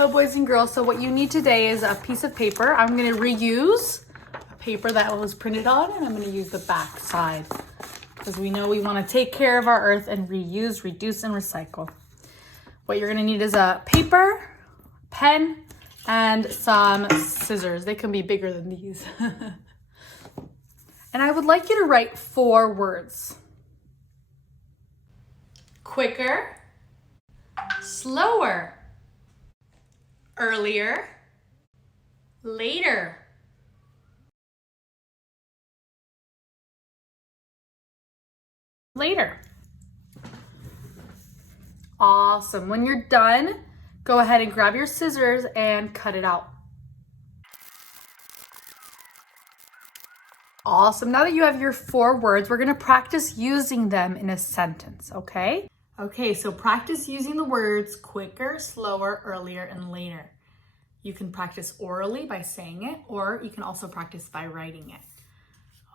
Hello, boys and girls. So what you need today is a piece of paper. I'm going to reuse a paper that was printed on, and I'm going to use the back side because we know we want to take care of our earth and reuse, reduce, and recycle. What you're going to need is a paper, pen, and some scissors. They can be bigger than these. And I would like you to write 4 words. Quicker, slower, earlier, later. Later. Awesome. When you're done, go ahead and grab your scissors and cut it out. Awesome. Now that you have your 4 words, we're going to practice using them in a sentence, okay? Okay, so practice using the words quicker, slower, earlier, and later. You can practice orally by saying it, or you can also practice by writing it.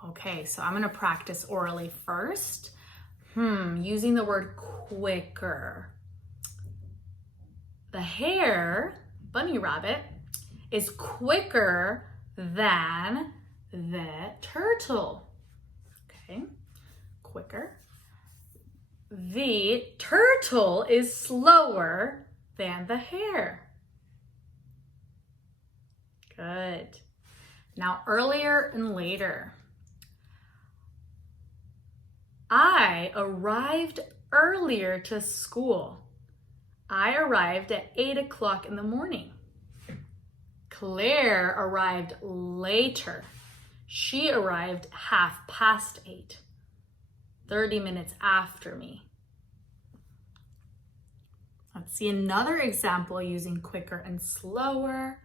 Okay, so I'm going to practice orally first. Using the word quicker. The hare, bunny rabbit, is quicker than the turtle. Okay, quicker. The turtle is slower than the hare. Good. Now, earlier and later. I arrived earlier to school. I arrived at 8 o'clock in the morning. Claire arrived later. She arrived 8:30, 30 minutes after me. Let's see another example using quicker and slower.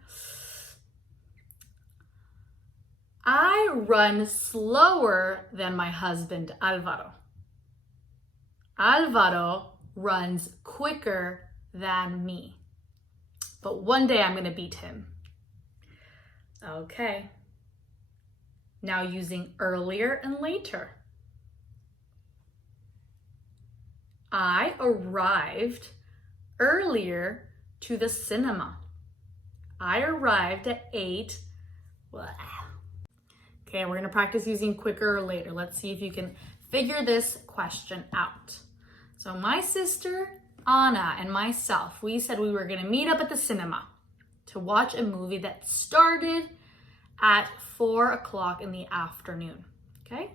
I run slower than my husband, Alvaro. Alvaro runs quicker than me. But one day I'm going to beat him. Okay. Now using earlier and later. I arrived earlier to the cinema. I arrived at 8. Okay, we're going to practice using quicker or later. Let's see if you can figure this question out. So my sister, Anna, and myself, we said we were going to meet up at the cinema to watch a movie that started at 4 o'clock in the afternoon. Okay?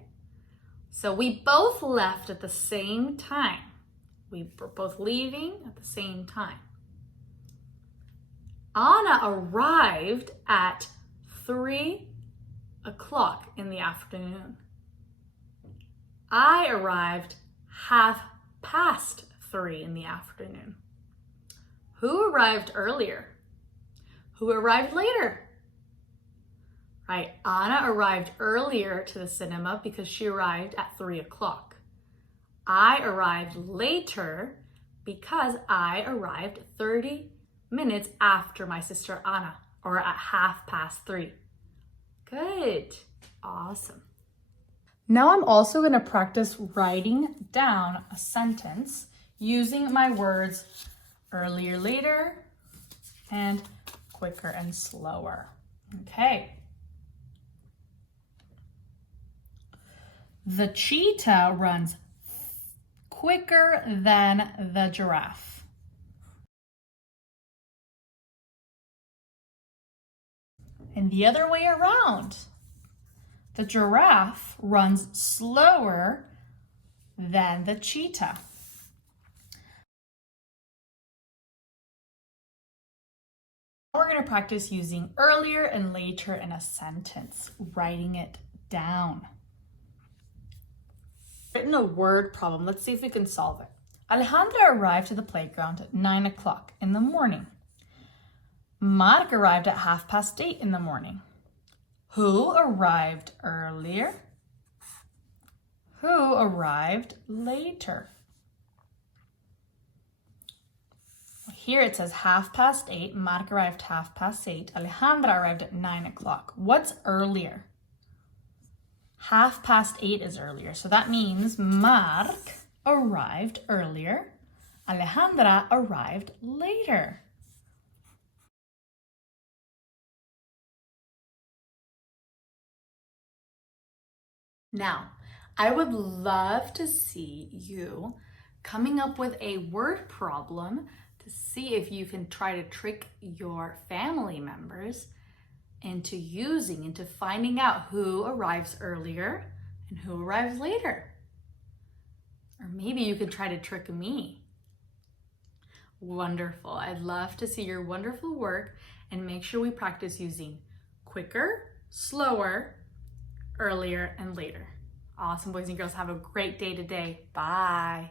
So we both left at the same time. We were both leaving at the same time. Anna arrived at 3 o'clock in the afternoon. I arrived 3:30 in the afternoon. Who arrived earlier? Who arrived later? Right, Anna arrived earlier to the cinema because she arrived at 3 o'clock. I arrived later because I arrived 30 minutes after my sister Anna, or at 3:30. Good. Awesome. Now I'm also going to practice writing down a sentence using my words earlier, later, and quicker and slower. Okay. The cheetah runs quicker than the giraffe. And the other way around. The giraffe runs slower than the cheetah. We're going to practice using earlier and later in a sentence, writing it down. Written a word problem. Let's see if we can solve it. Alejandra arrived to the playground at 9 o'clock in the morning. Mark arrived at 8:30 in the morning. Who arrived earlier? Who arrived later? Here it says 8:30. Mark arrived 8:30. Alejandra arrived at 9 o'clock. What's earlier? 8:30 is earlier. So that means Mark arrived earlier. Alejandra arrived later. Now, I would love to see you coming up with a word problem to see if you can try to trick your family members into finding out who arrives earlier and who arrives later. Or maybe you could try to trick me. Wonderful. I'd love to see your wonderful work, and make sure we practice using quicker, slower, earlier, and later. Awesome, boys and girls. Have a great day today. Bye.